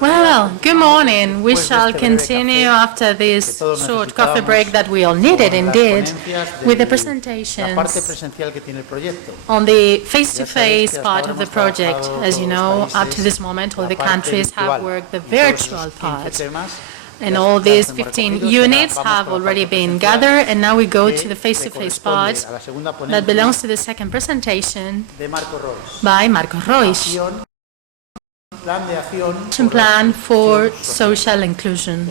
Well, good morning. We shall continue after this short coffee break that we all needed indeed with the presentations on the face-to-face part of the project. As you know, up to this moment, all the countries have worked the virtual part. And all these 15 units have already been gathered, and now we go to the face-to-face part that belongs to the second presentation by Marco Roig. Action Plan for Social Inclusion.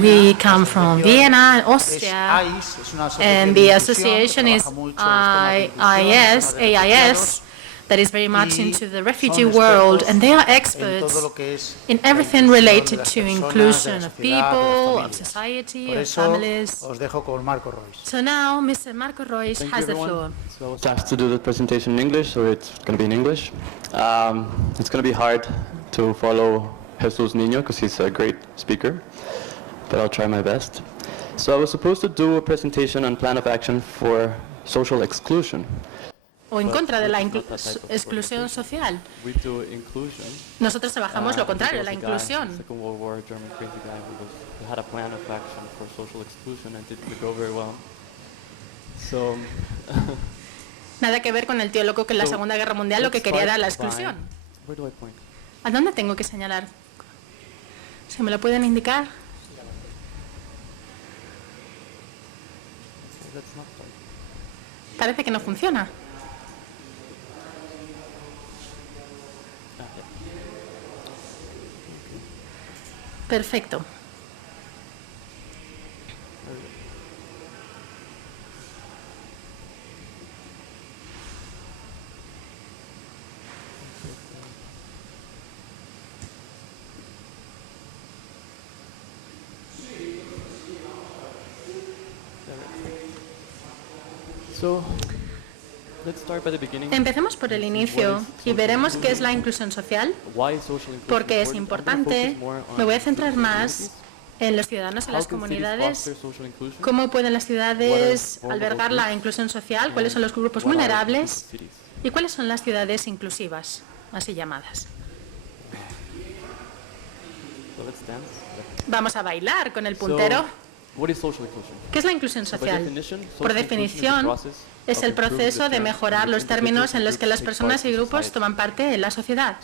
We come from Vienna, Austria, and the association is AIS, that is very much into the refugee world, and they are experts in everything related to inclusion of people, of society, of families. So now, Mr. Marco Roig has the floor. So I was asked to do the presentation in English, so it's going to be in English. It's going to be hard to follow Jesus Niño because he's a great speaker, but I'll try my best. So I was supposed to do a presentation on plan of action for social exclusion. O en contra de la exclusión social. Nosotros trabajamos lo contrario, la inclusión. Nada que ver con el tío loco que en la Segunda Guerra Mundial lo que quería era la exclusión. ¿A dónde tengo que señalar? ¿Se me lo pueden indicar? Parece que no funciona. Perfecto. Empecemos por el inicio y veremos qué es la inclusión social, por qué es importante. Me voy a centrar más en los ciudadanos y las comunidades, cómo pueden las ciudades albergar la inclusión social, cuáles son los grupos vulnerables y cuáles son las ciudades inclusivas, así llamadas. Vamos a bailar con el puntero. ¿Qué es la inclusión social? Por definición, es el proceso de mejorar los términos en los que las personas y grupos toman parte en la sociedad.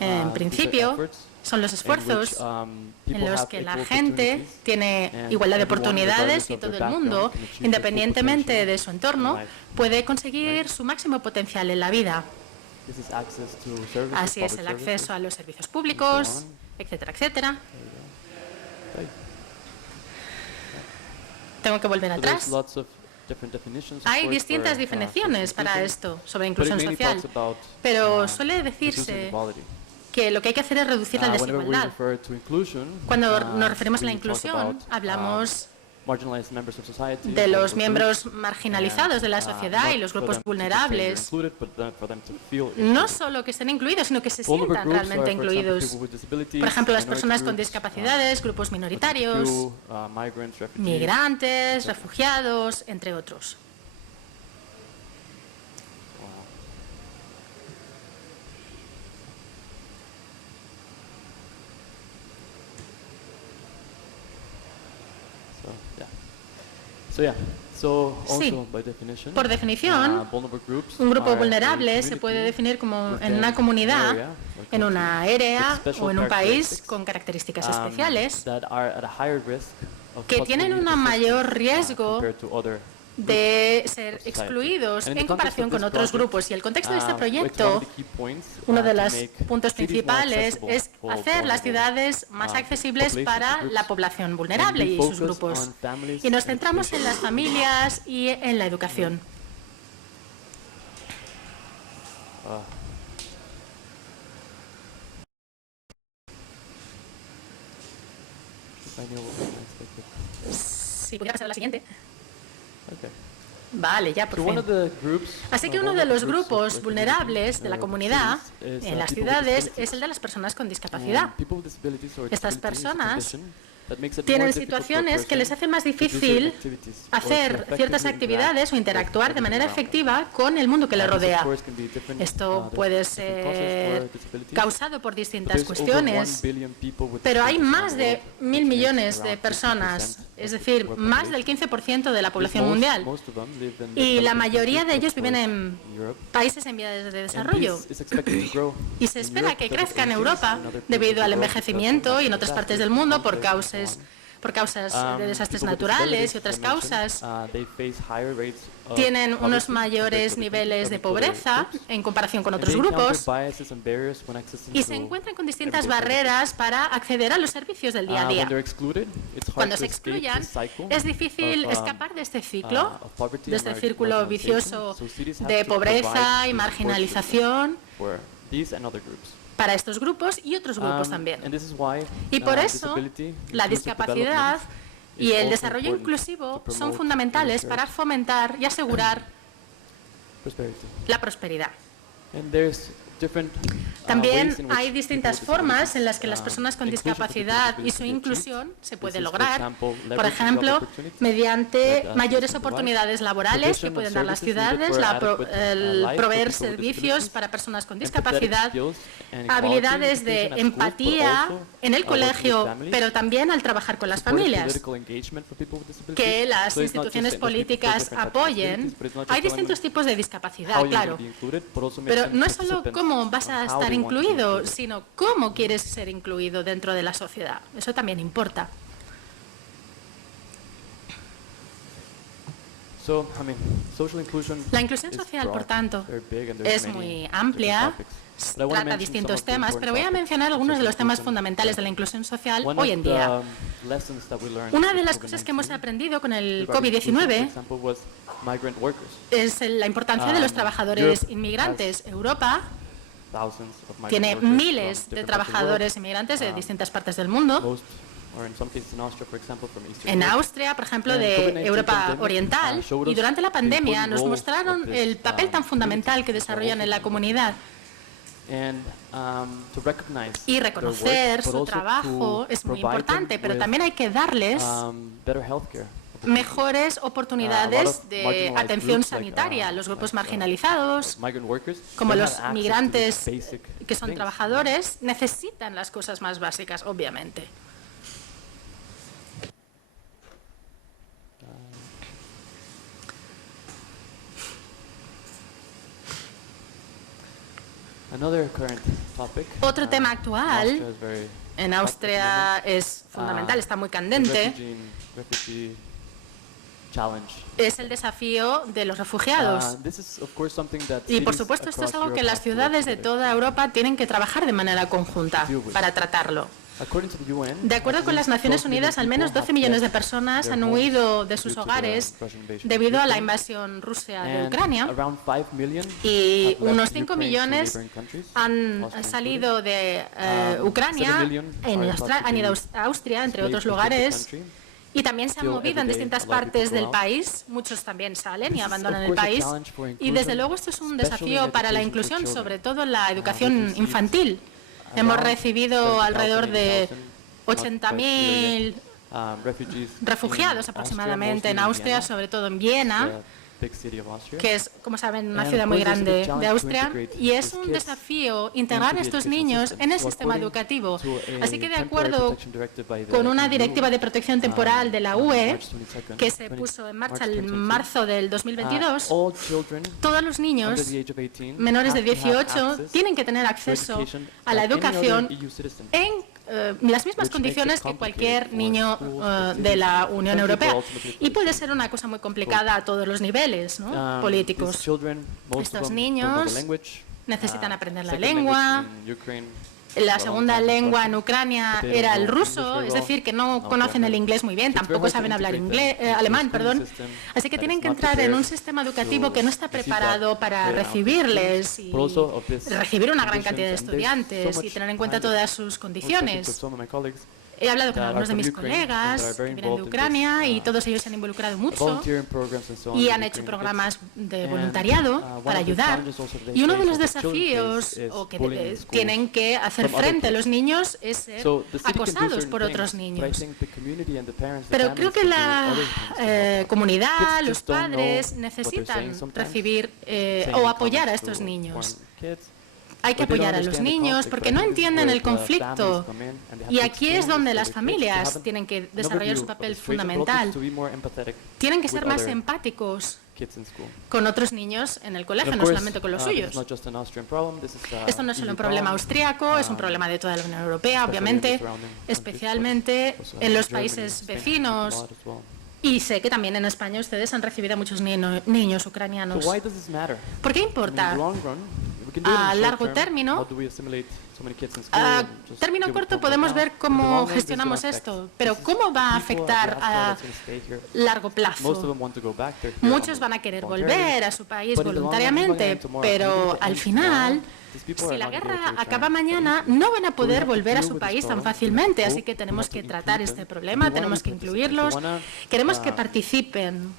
En principio, son los esfuerzos en los que la gente tiene igualdad de oportunidades y todo el mundo, independientemente de su entorno, puede conseguir su máximo potencial en la vida. Así es el acceso a los servicios públicos, etcétera, etcétera. Tengo que volver atrás. Hay distintas definiciones para esto, sobre inclusión social, pero suele decirse que lo que hay que hacer es reducir la desigualdad. Cuando nos referimos a la inclusión, hablamos de los miembros marginalizados de la sociedad y los grupos vulnerables. No solo que estén incluidos, sino que se sientan realmente incluidos. Por ejemplo, las personas con discapacidades, grupos minoritarios, migrantes, refugiados, entre otros. Sí, por definición, un grupo vulnerable se puede definir como en una comunidad, en una área o en un país con características especiales que tienen un mayor riesgo de ser excluidos en comparación con otros grupos. Y el contexto de este proyecto, uno de los puntos principales es hacer las ciudades más accesibles para la población vulnerable y sus grupos. Y nos centramos en las familias y en la educación. Si pudiera pasar a la siguiente. Vale, ya por fin. Así que uno de los grupos vulnerables de la comunidad en las ciudades es el de las personas con discapacidad. Estas personas tienen situaciones que les hacen más difícil hacer ciertas actividades o interactuar de manera efectiva con el mundo que les rodea. Esto puede ser causado por distintas cuestiones, pero hay más de 1.000 millones de personas, es decir, más del 15% de la población mundial, y la mayoría de ellos viven en países en vías de desarrollo. Y se espera que crezca en Europa debido al envejecimiento y en otras partes del mundo por causas de desastres naturales y otras causas. Tienen unos mayores niveles de pobreza en comparación con otros grupos y se encuentran con distintas barreras para acceder a los servicios del día a día. Cuando se excluyan, es difícil escapar de este ciclo, de este círculo vicioso de pobreza y marginalización para estos grupos y otros grupos también. Y por eso, la discapacidad y el desarrollo inclusivo son fundamentales para fomentar y asegurar la prosperidad. También hay distintas formas en las que las personas con discapacidad y su inclusión se puede lograr. Por ejemplo, mediante mayores oportunidades laborales que pueden dar las ciudades, el proveer servicios para personas con discapacidad, habilidades de empatía en el colegio, pero también al trabajar con las familias, que las instituciones políticas apoyen. Hay distintos tipos de discapacidad, claro, pero no es solo cómo vas a estar incluido, sino cómo quieres ser incluido dentro de la sociedad. Eso también importa. La inclusión social, por tanto, es muy amplia, trata distintos temas, pero voy a mencionar algunos de los temas fundamentales de la inclusión social hoy en día. Una de las cosas que hemos aprendido con el COVID-19 es la importancia de los trabajadores inmigrantes. Europa tiene miles de trabajadores inmigrantes de distintas partes del mundo. En Austria, por ejemplo, de Europa Oriental, y durante la pandemia nos mostraron el papel tan fundamental que desarrollan en la comunidad. Y reconocer su trabajo es muy importante, pero también hay que darles mejores oportunidades de atención sanitaria. Los grupos marginalizados, como los migrantes que son trabajadores, necesitan las cosas más básicas, obviamente. Otro tema actual en Austria es fundamental, está muy candente, es el desafío de los refugiados. Y por supuesto esto es algo que las ciudades de toda Europa tienen que trabajar de manera conjunta para tratarlo. De acuerdo con las Naciones Unidas, al menos 12 millones de personas han huido de sus hogares debido a la invasión rusa de Ucrania y unos 5 millones han salido de Ucrania, han ido a Austria, entre otros lugares, y también se han movido en distintas partes del país. Muchos también salen y abandonan el país. Y desde luego esto es un desafío para la inclusión, sobre todo en la educación infantil. Hemos recibido alrededor de 80.000 refugiados aproximadamente en Austria, sobre todo en Viena, que es, como saben, una ciudad muy grande de Austria, y es un desafío integrar a estos niños en el sistema educativo. Así que, de acuerdo con una directiva de protección temporal de la UE, que se puso en marcha en marzo del 2022, todos los niños menores de 18 tienen que tener acceso a la educación en las mismas condiciones que cualquier niño de la Unión Europea. Y puede ser una cosa muy complicada a todos los niveles, ¿no? Políticos. Estos niños necesitan aprender la lengua. La segunda lengua en Ucrania era el ruso, es decir, que no conocen el inglés muy bien, tampoco saben hablar alemán, perdón. Así que tienen que entrar en un sistema educativo que no está preparado para recibirles y recibir una gran cantidad de estudiantes y tener en cuenta todas sus condiciones. He hablado con algunos de mis colegas que vienen de Ucrania y todos ellos se han involucrado mucho y han hecho programas de voluntariado para ayudar. Y uno de los desafíos que tienen que hacer frente a los niños es ser acosados por otros niños. Pero creo que la comunidad, los padres necesitan recibir o apoyar a estos niños. Hay que apoyar a los niños porque no entienden el conflicto y aquí es donde las familias tienen que desarrollar su papel fundamental. Tienen que ser más empáticos con otros niños en el colegio, no solamente con los suyos. Esto no es solo un problema austríaco, es un problema de toda la Unión Europea, obviamente, especialmente en los países vecinos. Y sé que también en España ustedes han recibido a muchos niños ucranianos. ¿Por qué importa? A largo término, a término corto podemos ver cómo gestionamos esto, pero ¿cómo va a afectar a largo plazo? Muchos van a querer volver a su país voluntariamente, pero al final, si la guerra acaba mañana, no van a poder volver a su país tan fácilmente, así que tenemos que tratar este problema, tenemos que incluirlos, queremos que participen.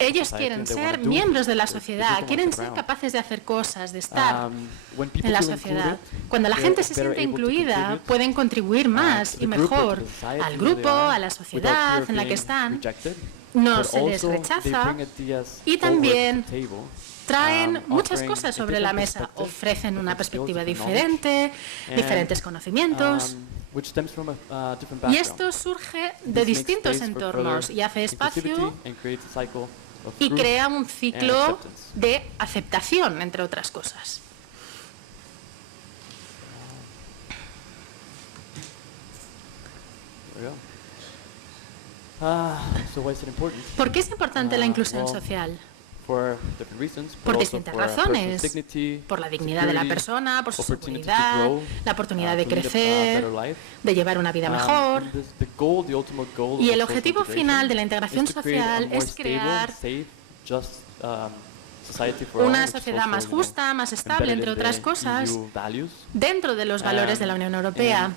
Ellos quieren ser miembros de la sociedad, quieren ser capaces de hacer cosas, de estar en la sociedad. Cuando la gente se siente incluida, pueden contribuir más y mejor al grupo, a la sociedad en la que están. No se les rechaza y también traen muchas cosas sobre la mesa, ofrecen una perspectiva diferente, diferentes conocimientos. Y esto surge de distintos entornos y hace espacio y crea un ciclo de aceptación, entre otras cosas. ¿Por qué es importante la inclusión social? Por distintas razones, por la dignidad de la persona, por su seguridad, la oportunidad de crecer, de llevar una vida mejor. Y el objetivo final de la integración social es crear una sociedad más justa, más estable, entre otras cosas, dentro de los valores de la Unión Europea,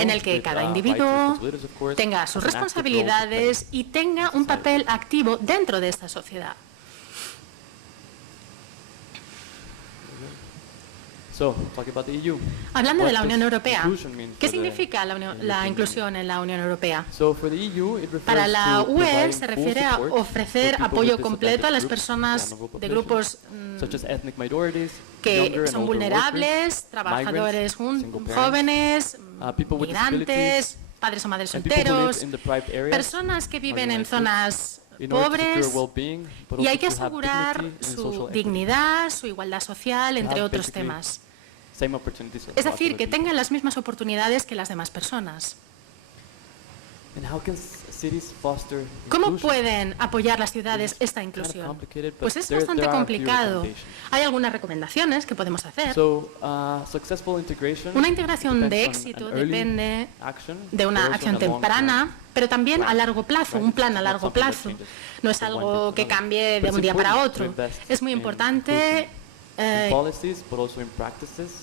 en el que cada individuo tenga sus responsabilidades y tenga un papel activo dentro de esta sociedad. Hablando de la Unión Europea, ¿qué significa la inclusión en la Unión Europea? Para la UE se refiere a ofrecer apoyo completo a las personas de grupos que son vulnerables, trabajadores jóvenes, migrantes, padres o madres solteros, personas que viven en zonas pobres, y hay que asegurar su dignidad, su igualdad social, entre otros temas. Es decir, que tengan las mismas oportunidades que las demás personas. ¿Cómo pueden apoyar las ciudades esta inclusión? Pues es bastante complicado. Hay algunas recomendaciones que podemos hacer. Una integración de éxito depende de una acción temprana, pero también a largo plazo, un plan a largo plazo. No es algo que cambie de un día para otro. Es muy importante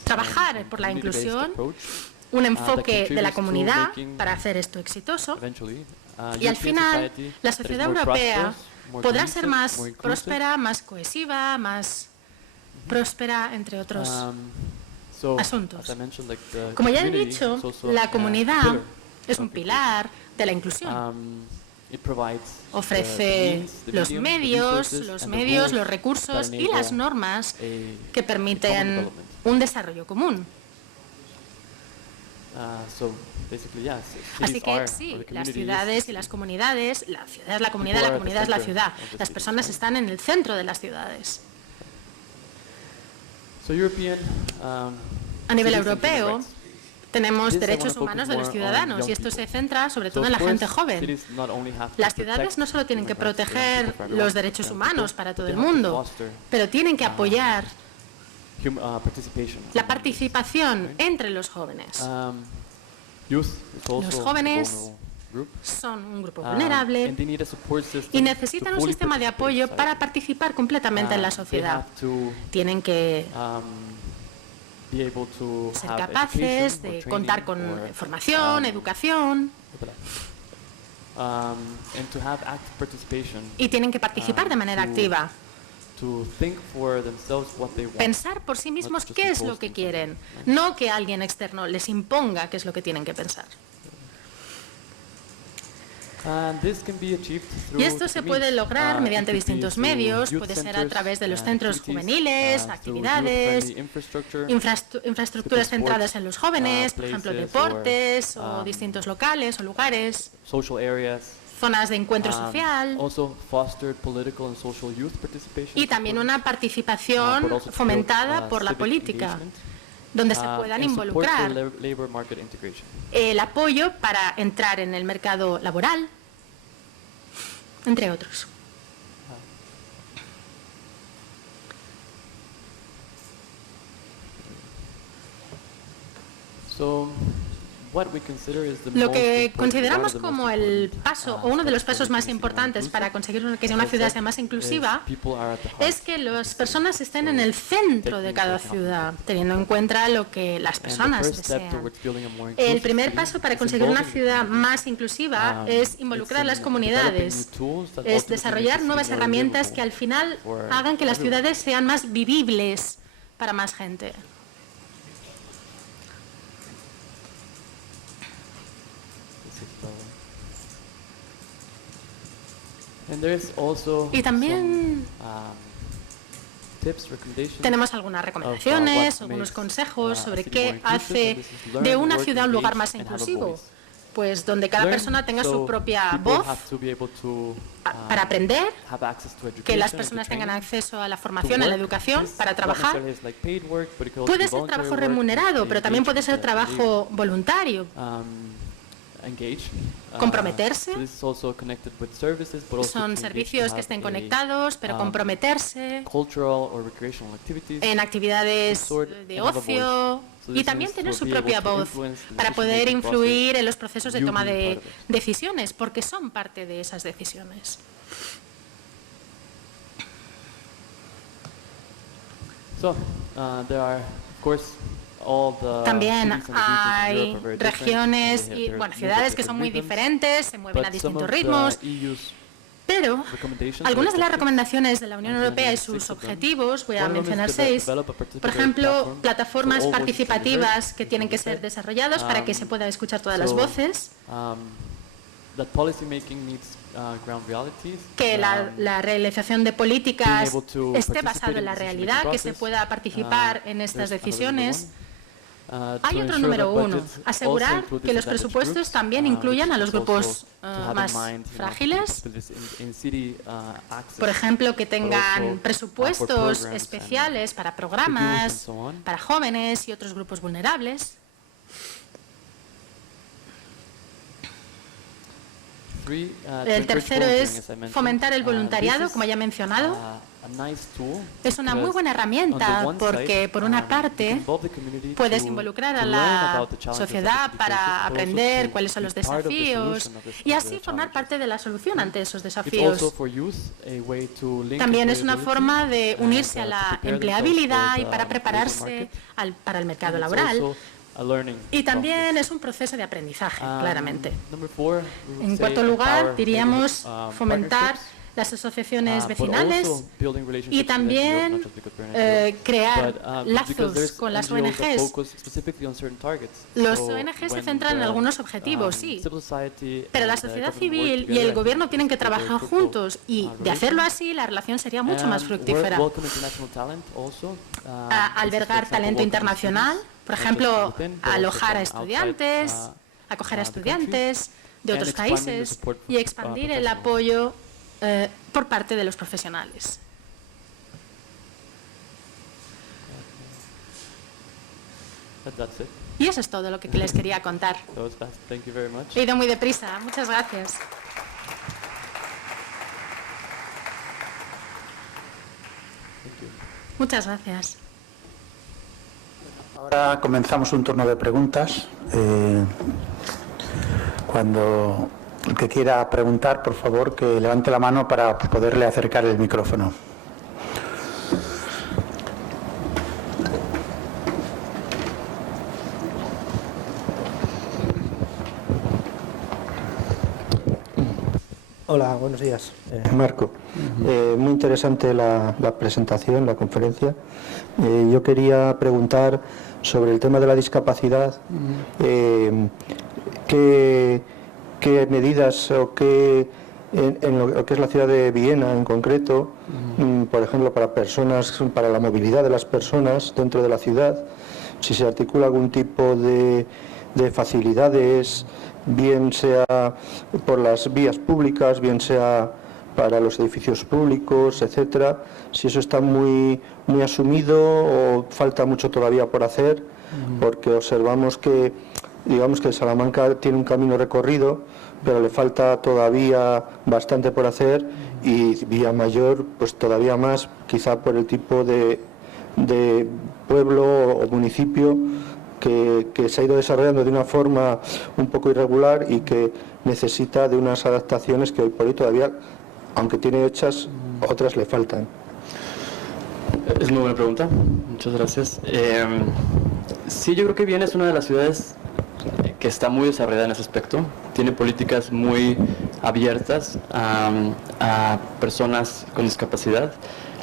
trabajar por la inclusión, un enfoque de la comunidad para hacer esto exitoso. Y al final, la sociedad europea podrá ser más próspera, más cohesiva, más próspera, entre otros asuntos. Como ya he dicho, la comunidad es un pilar de la inclusión. Ofrece los medios, los recursos y las normas que permiten un desarrollo común. Así que sí, las ciudades y las comunidades, la ciudad es la comunidad, la comunidad es la ciudad. Las personas están en el centro de las ciudades. A nivel europeo, tenemos derechos humanos de los ciudadanos y esto se centra sobre todo en la gente joven. Las ciudades no solo tienen que proteger los derechos humanos para todo el mundo, pero tienen que apoyar la participación entre los jóvenes. Los jóvenes son un grupo vulnerable y necesitan un sistema de apoyo para participar completamente en la sociedad. Tienen que ser capaces de contar con formación, educación, y tienen que participar de manera activa. Pensar por sí mismos qué es lo que quieren, no que alguien externo les imponga qué es lo que tienen que pensar. Y esto se puede lograr mediante distintos medios, puede ser a través de los centros juveniles, actividades, infraestructuras centradas en los jóvenes, por ejemplo deportes o distintos locales o lugares, zonas de encuentro social, y también una participación fomentada por la política, donde se puedan involucrar el apoyo para entrar en el mercado laboral, entre otros. Lo que consideramos como el paso, o uno de los pasos más importantes para conseguir que una ciudad sea más inclusiva, es que las personas estén en el centro de cada ciudad, teniendo en cuenta lo que las personas desean. El primer paso para conseguir una ciudad más inclusiva es involucrar a las comunidades, es desarrollar nuevas herramientas que al final hagan que las ciudades sean más vivibles para más gente. Y también tenemos algunas recomendaciones, algunos consejos sobre qué hace de una ciudad un lugar más inclusivo, pues donde cada persona tenga su propia voz para aprender, que las personas tengan acceso a la formación, a la educación, para trabajar. Puede ser trabajo remunerado, pero también puede ser trabajo voluntario. Comprometerse, son servicios que estén conectados, pero comprometerse en actividades de ocio y también tener su propia voz para poder influir en los procesos de toma de decisiones, porque son parte de esas decisiones. También hay regiones y ciudades que son muy diferentes, se mueven a distintos ritmos, pero algunas de las recomendaciones de la Unión Europea y sus objetivos, voy a mencionar 6, por ejemplo, plataformas participativas que tienen que ser desarrolladas para que se pueda escuchar todas las voces, que la realización de políticas esté basada en la realidad, que se pueda participar en estas decisiones. Hay otro número 1, asegurar que los presupuestos también incluyan a los grupos más frágiles, por ejemplo, que tengan presupuestos especiales para programas, para jóvenes y otros grupos vulnerables. El tercero es fomentar el voluntariado, como ya he mencionado. Es una muy buena herramienta porque, por una parte, puedes involucrar a la sociedad para aprender cuáles son los desafíos y así formar parte de la solución ante esos desafíos. También es una forma de unirse a la empleabilidad y para prepararse para el mercado laboral. Y también es un proceso de aprendizaje, claramente. En cuarto lugar, diríamos fomentar las asociaciones vecinales y también crear lazos con las ONGs. Los ONGs se centran en algunos objetivos, sí, pero la sociedad civil y el gobierno tienen que trabajar juntos y, de hacerlo así, la relación sería mucho más fructífera. Albergar talento internacional, por ejemplo, alojar a estudiantes, acoger a estudiantes de otros países y expandir el apoyo por parte de los profesionales. Y eso es todo lo que les quería contar. He ido muy deprisa. Muchas gracias. Muchas gracias. Ahora comenzamos un turno de preguntas. Cuando el que quiera preguntar, por favor, que levante la mano para poderle acercar el micrófono. Hola, buenos días. Marco, muy interesante la presentación, la conferencia. Yo quería preguntar sobre el tema de la discapacidad. ¿Qué medidas o qué, en lo que es la ciudad de Viena en concreto, por ejemplo, para la movilidad de las personas dentro de la ciudad, si se articula algún tipo de facilidades, bien sea por las vías públicas, bien sea para los edificios públicos, etcétera, si eso está muy asumido o falta mucho todavía por hacer, porque observamos que, digamos que Salamanca tiene un camino recorrido, pero le falta todavía bastante por hacer, y Villamayor pues todavía más, quizá por el tipo de pueblo o municipio que se ha ido desarrollando de una forma un poco irregular y que necesita de unas adaptaciones que hoy por hoy todavía, aunque tiene hechas, otras le faltan. Es muy buena pregunta, muchas gracias. Sí, yo creo que Viena es una de las ciudades que está muy desarrollada en ese aspecto. Tiene políticas muy abiertas a personas con discapacidad.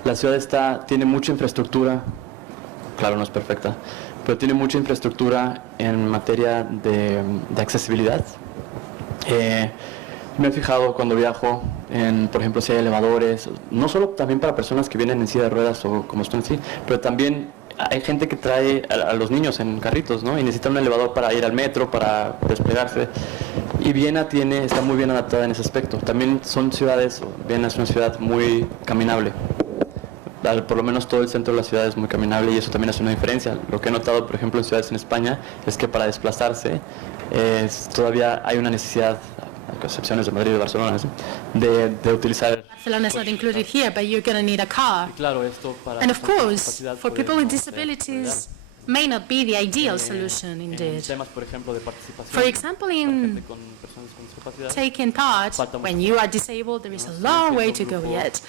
La ciudad tiene mucha infraestructura, claro, no es perfecta, pero tiene mucha infraestructura en materia de accesibilidad. Me he fijado cuando viajo por ejemplo, si hay elevadores, no solo también para personas que vienen en silla de ruedas o como están así, pero también hay gente que trae a los niños en carritos, ¿no? Y necesita un elevador para ir al metro, para desplegarse. Y Viena está muy bien adaptada en ese aspecto. También Viena es una ciudad muy caminable. Por lo menos todo el centro de la ciudad es muy caminable y eso también hace una diferencia. Lo que he notado, por ejemplo, en ciudades en España es que para desplazarse todavía hay una necesidad, con excepciones de Madrid y de Barcelona, ¿sí?, de utilizar. Barcelona is not included here, but you're going to need a car. Claro, esto para and of course, for people with disabilities, may not be the ideal solution indeed. Temas, por ejemplo, de participación. For example, in taking part, when you are disabled, there is a long way to go yet.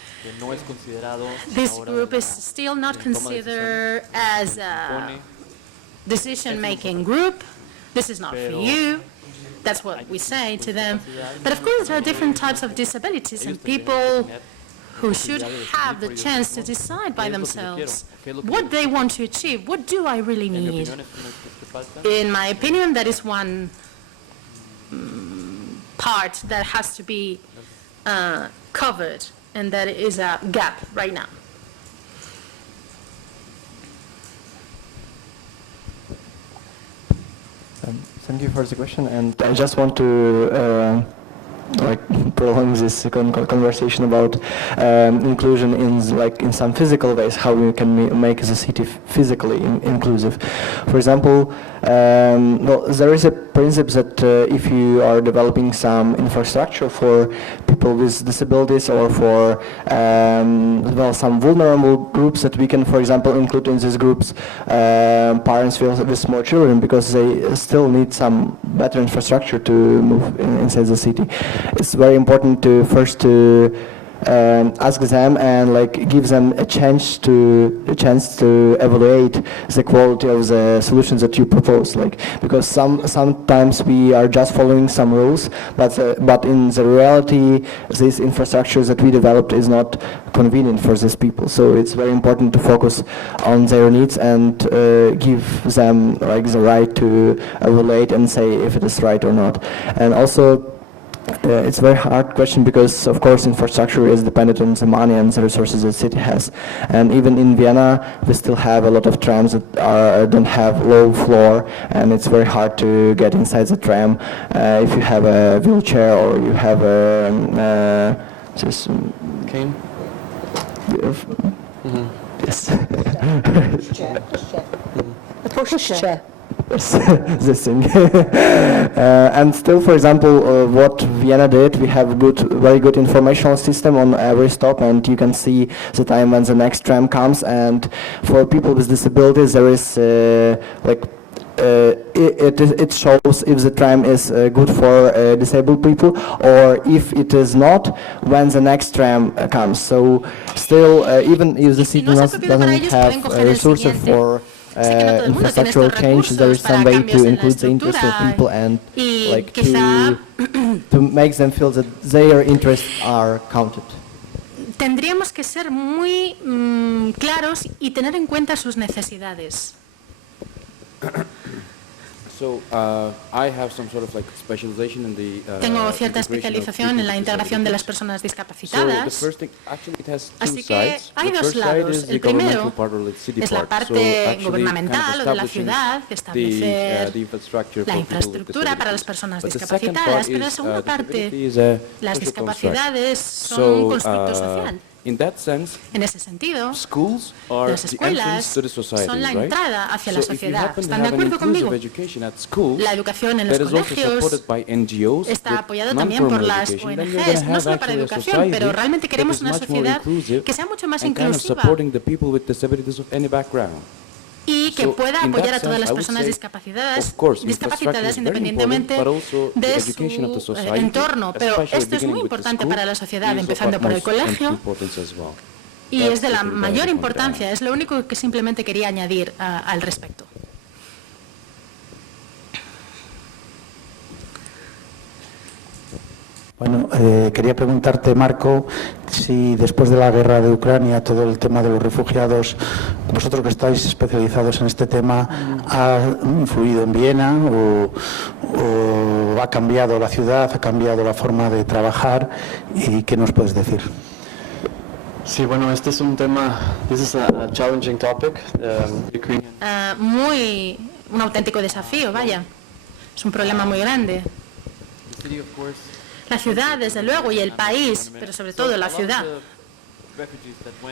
This group is still not considered as a decision-making group. This is not for you. That's what we say to them. But of course, there are different types of disabilities, and people who should have the chance to decide by themselves what they want to achieve. What do I really need? In my opinion, that is one part that has to be covered, and that is a gap right now. Thank you for the question, and I just want to prolong this conversation about inclusion in some physical ways, how we can make the city physically inclusive. For example, there is a principle that if you are developing some infrastructure for people with disabilities or for some vulnerable groups, that we can, for example, include in these groups parents with small children, because they still need some better infrastructure to move inside the city. It's very important to first ask them and give them a chance to evaluate the quality of the solutions that you propose. Because sometimes we are just following some rules, but in the reality, this infrastructure that we developed is not convenient for these people. So it's very important to focus on their needs and give them the right to evaluate and say if it is right or not. And also, it's a very hard question because, of course, infrastructure is dependent on the money and the resources the city has. And even in Vienna, we still have a lot of trams that don't have low floor, and it's very hard to get inside the tram if you have a wheelchair or you have a cane. Yes. A pushchair. This thing. And still, for example, what Vienna did, we have very good informational system on every stop, and you can see the time when the next tram comes. And for people with disabilities, there is it shows if the tram is good for disabled people, or if it is not, when the next tram comes. So still, even if the city doesn't have resources infrastructural change, there is some way to include the interests of people and like to make them feel that their interests are counted. Tendríamos que ser muy claros y tener en cuenta sus necesidades. Tengo cierta especialización en la integración de las personas discapacitadas. Así que hay dos lados. El primero es la parte gubernamental o de la ciudad, establecer la infraestructura para las personas discapacitadas, pero la segunda parte, las discapacidades son un constructo social. En ese sentido, las escuelas son la entrada hacia la sociedad. ¿Están de acuerdo conmigo? La educación en los colegios está apoyada también por las ONGs, no solo para educación, pero realmente queremos una sociedad que sea mucho más inclusiva y que pueda apoyar a todas las personas discapacitadas independientemente de su entorno. Pero esto es muy importante para la sociedad, empezando por el colegio, y es de la mayor importancia. Es lo único que simplemente quería añadir al respecto. Bueno, quería preguntarte, Marco, si después de la guerra de Ucrania, todo el tema de los refugiados, vosotros que estáis especializados en este tema, ¿ha influido en Viena o ha cambiado la ciudad, ha cambiado la forma de trabajar? ¿Y qué nos puedes decir? Sí, bueno, este es un tema, this is a challenging topic. Un auténtico desafío, vaya. Es un problema muy grande. La ciudad, desde luego, y el país, pero sobre todo la ciudad.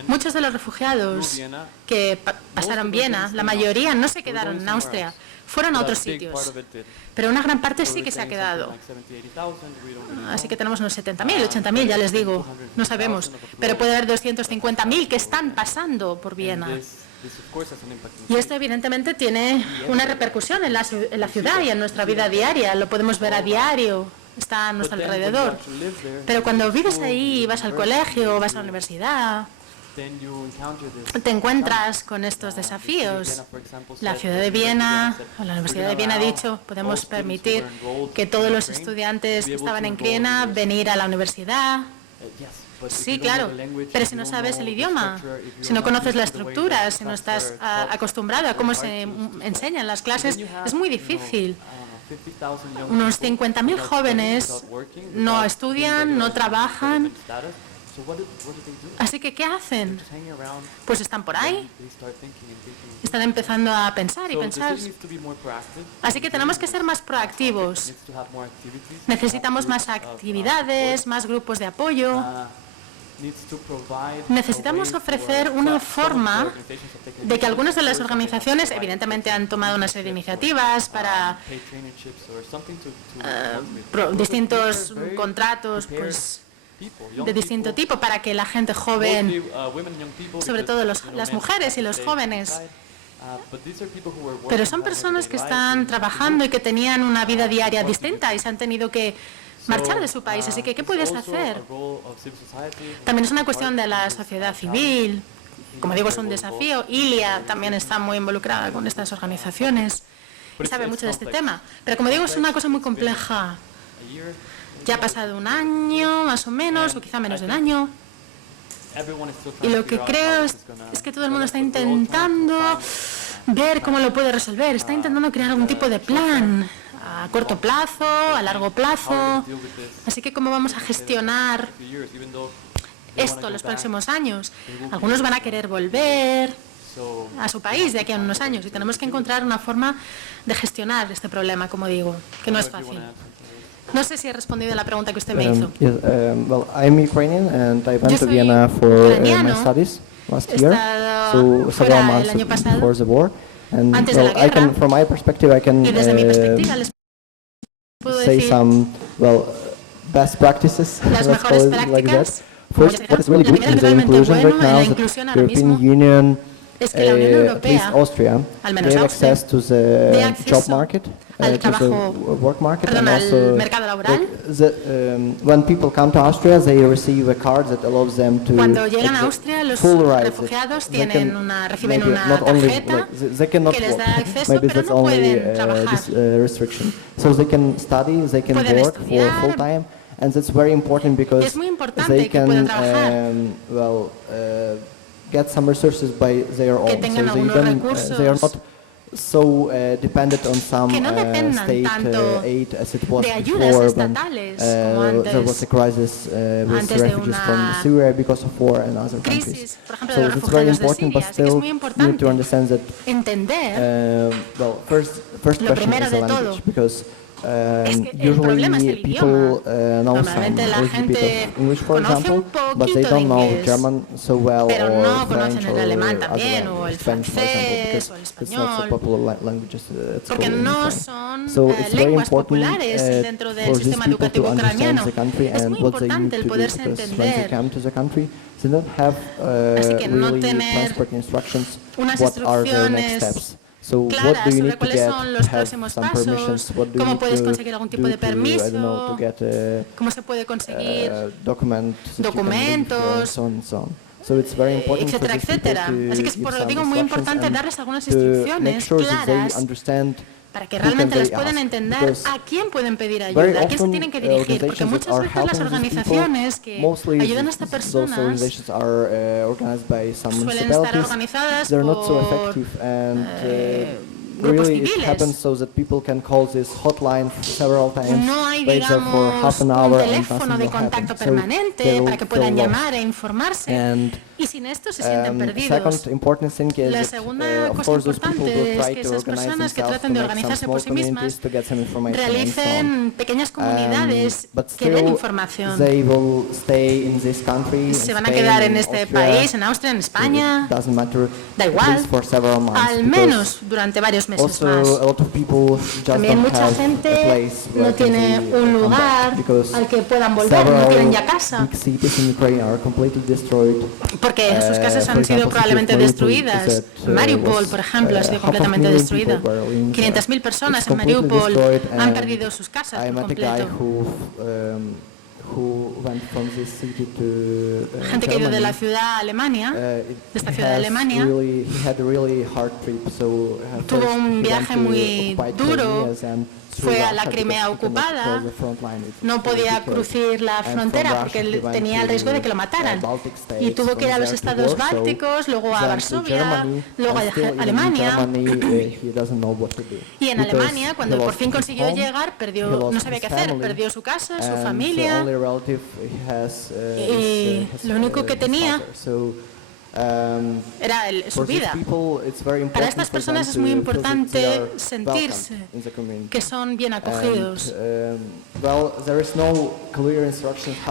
Muchos de los refugiados que pasaron Viena, la mayoría no se quedaron en Austria, fueron a otros sitios. Pero una gran parte sí que se ha quedado. Así que tenemos unos 70.000, 80.000, ya les digo, no sabemos. Pero puede haber 250.000 que están pasando por Viena. Y esto evidentemente tiene una repercusión en la ciudad y en nuestra vida diaria. Lo podemos ver a diario. Está a nuestro alrededor. Pero cuando vives ahí, vas al colegio, vas a la universidad, te encuentras con estos desafíos. La ciudad de Viena, o la Universidad de Viena ha dicho, podemos permitir que todos los estudiantes que estaban en Viena venir a la universidad. Sí, claro, pero si no sabes el idioma, si no conoces la estructura, si no estás acostumbrado a cómo se enseñan las clases, es muy difícil. Unos 50.000 jóvenes no estudian, no trabajan. Así que, ¿qué hacen? Pues están por ahí. Están empezando a pensar y pensar. Así que tenemos que ser más proactivos. Necesitamos más actividades, más grupos de apoyo. Necesitamos ofrecer una forma de que algunas de las organizaciones evidentemente han tomado una serie de iniciativas para distintos contratos pues, de distinto tipo para que la gente joven, sobre todo las mujeres y los jóvenes, pero son personas que están trabajando y que tenían una vida diaria distinta y se han tenido que marchar de su país, así que ¿qué puedes hacer? También es una cuestión de la sociedad civil, como digo, es un desafío. ILIA también está muy involucrada con estas organizaciones y sabe mucho de este tema, pero como digo, es una cosa muy compleja. Ya ha pasado un año, más o menos, o quizá menos de un año, y lo que creo es que todo el mundo está intentando ver cómo lo puede resolver, está intentando crear algún tipo de plan a corto plazo, a largo plazo. Así que ¿cómo vamos a gestionar esto en los próximos años? Algunos van a querer volver a su país de aquí a unos años y tenemos que encontrar una forma de gestionar este problema, como digo, que no es fácil. No sé si he respondido a la pregunta que usted me hizo. Well, I'm Ukrainian and I went to Vienna for my studies last year, so several months before the war. And well, I can, from my perspective, I can say some best practices. Let's call it like that. First, what is really good in the inclusion right now is that the European Union, at least Austria, they have access to the job market al trabajo, perdón, al mercado laboral. When people come to Austria, they receive a card that allows them to. Cuando llegan a Austria, los refugiados reciben una tarjeta que les da acceso, pero no pueden trabajar. So they can study, they can work for full time, and that's very important because they can get some resources by their own. So they are not so dependent on some state aid as it was before when there was a crisis with refugees from Syria because of war and other countries. So it's very important, but still you need to understand that first question is the language, because usually people know some little bit of English, for example, but they don't know German so well, or French, or other Spanish, for example, because it's not so popular languages at school in Ukraine. So it's very important for these people to understand the country and what they need to do, because when they come to the country, they don't have really transport instructions. What are their next steps? So what do you need to get to have some permissions? What do you need to do to, I don't know, to get a documentos, so on and so on. So it's very important for these people to Así que por lo digo muy importante darles algunas instrucciones claras para que realmente les puedan entender a quién pueden pedir ayuda, a quién se tienen que dirigir, porque muchas veces las organizaciones que ayudan a estas personas suelen estar organizadas por grupos civiles. No hay, digamos, un teléfono de contacto permanente para que puedan llamar e informarse, y sin esto se sienten perdidos. La segunda cosa importante es que esas personas que tratan de organizarse por sí mismas realicen pequeñas comunidades que den información. Se van a quedar en este país, en Austria, en España, da igual, al menos durante varios meses más. También mucha gente no tiene un lugar al que puedan volver, no tienen ya casa, porque sus casas han sido probablemente destruidas. Mariupol, por ejemplo, ha sido completamente destruida. 500.000 personas en Mariupol han perdido sus casas por completo. Gente que ha ido de la ciudad a Alemania, de esta ciudad de Alemania, tuvo un viaje muy duro. Fue a la Crimea ocupada, no podía cruzar la frontera porque tenía el riesgo de que lo mataran, y tuvo que ir a los estados bálticos, luego a Varsovia, luego a Alemania, y en Alemania, cuando por fin consiguió llegar, no sabía qué hacer, perdió su casa, su familia, y lo único que tenía era su vida. Para estas personas es muy importante sentirse que son bien acogidos. No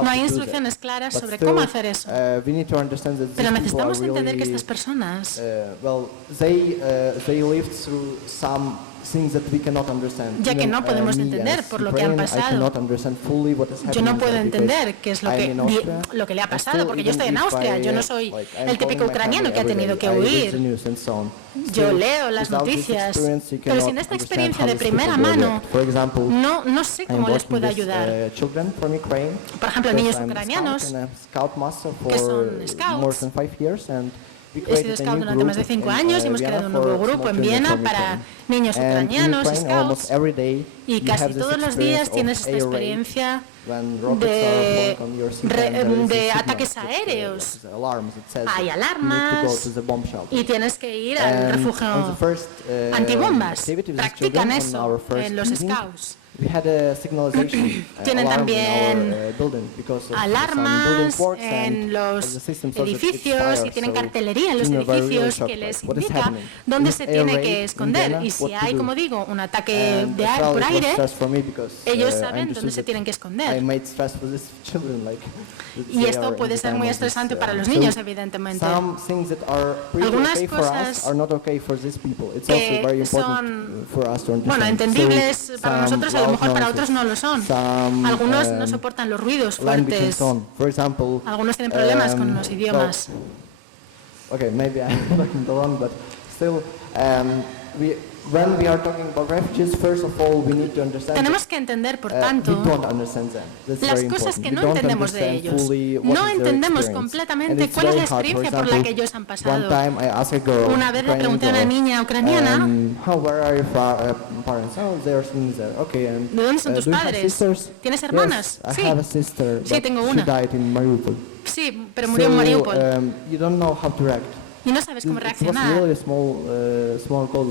hay instrucciones claras sobre cómo hacer eso. Pero necesitamos entender que estas personas ya que no podemos entender por lo que han pasado. Yo no puedo entender qué es lo que le ha pasado, porque yo estoy en Austria, yo no soy el típico ucraniano que ha tenido que huir. Yo leo las noticias, pero sin esta experiencia de primera mano, no sé cómo les puedo ayudar. Por ejemplo, niños ucranianos que son scouts. He sido scout durante más de 5 años y hemos creado un nuevo grupo en Viena para niños ucranianos, scouts, y casi todos los días tienes esta experiencia de ataques aéreos. Hay alarmas y tienes que ir al refugio antibombas. Practican eso en los scouts. Tienen también alarmas en los edificios y tienen cartelería en los edificios que les indica dónde se tiene que esconder. Y si hay, como digo, un ataque por aire, ellos saben dónde se tienen que esconder. Y esto puede ser muy estresante para los niños, evidentemente. Algunas cosas que son, bueno, entendibles para nosotros, a lo mejor para otros no lo son. Algunos no soportan los ruidos fuertes. Algunos tienen problemas con los idiomas. Tenemos que entender, por tanto, las cosas que no entendemos de ellos. No entendemos completamente cuál es la experiencia por la que ellos han pasado. Una vez le pregunté a una niña ucraniana, ¿de dónde son tus padres? ¿Tienes hermanas? Sí. Sí, tengo una. Sí, pero murió en Mariupol. Y no sabes cómo reaccionar.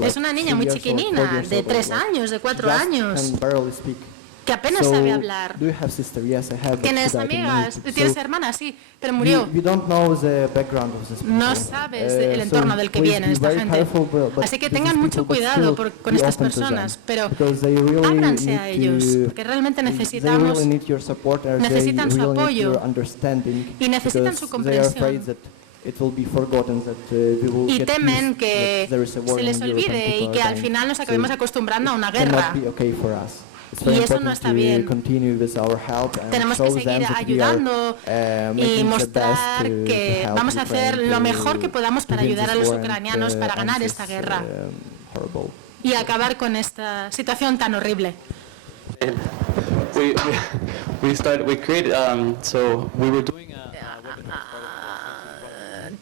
Es una niña muy chiquinina, de 3 años, de 4 años, que apenas sabe hablar. ¿Tienes amigas? ¿Tienes hermanas? Sí, pero murió. No sabes el entorno del que viene esta gente. Así que tengan mucho cuidado con estas personas, pero ábranse a ellos, porque realmente necesitan su apoyo y necesitan su comprensión. Y temen que se les olvide y que al final nos acabemos acostumbrando a una guerra. Y eso no está bien. Tenemos que seguir ayudando y mostrar que vamos a hacer lo mejor que podamos para ayudar a los ucranianos para ganar esta guerra y acabar con esta situación tan horrible.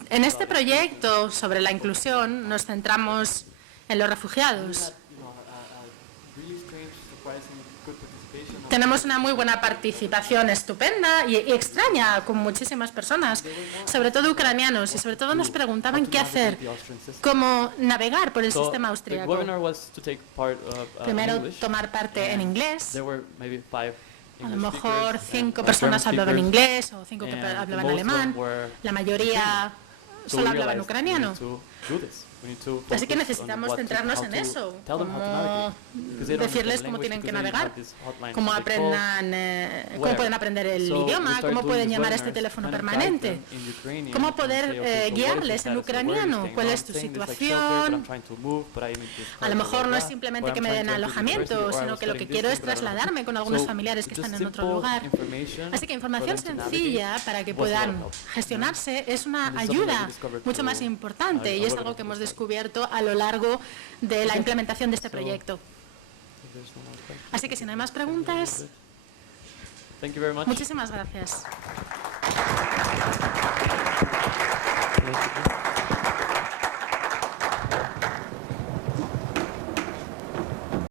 En este proyecto sobre la inclusión nos centramos en los refugiados. Tenemos una muy buena participación, estupenda y extraña, con muchísimas personas, sobre todo ucranianos, y sobre todo nos preguntaban qué hacer, cómo navegar por el sistema austriaco. Primero, tomar parte en inglés. A lo mejor 5 personas hablaban inglés o 5 hablaban alemán. La mayoría solo hablaban ucraniano. Así que necesitamos centrarnos en eso, como decirles cómo tienen que navegar, cómo pueden aprender el idioma, cómo pueden llamar a este teléfono permanente, cómo poder guiarles en ucraniano, cuál es tu situación. A lo mejor no es simplemente que me den alojamiento, sino que lo que quiero es trasladarme con algunos familiares que están en otro lugar. Así que información sencilla para que puedan gestionarse es una ayuda mucho más importante y es algo que hemos descubierto a lo largo de la implementación de este proyecto. Así que si no hay más preguntas, muchísimas gracias.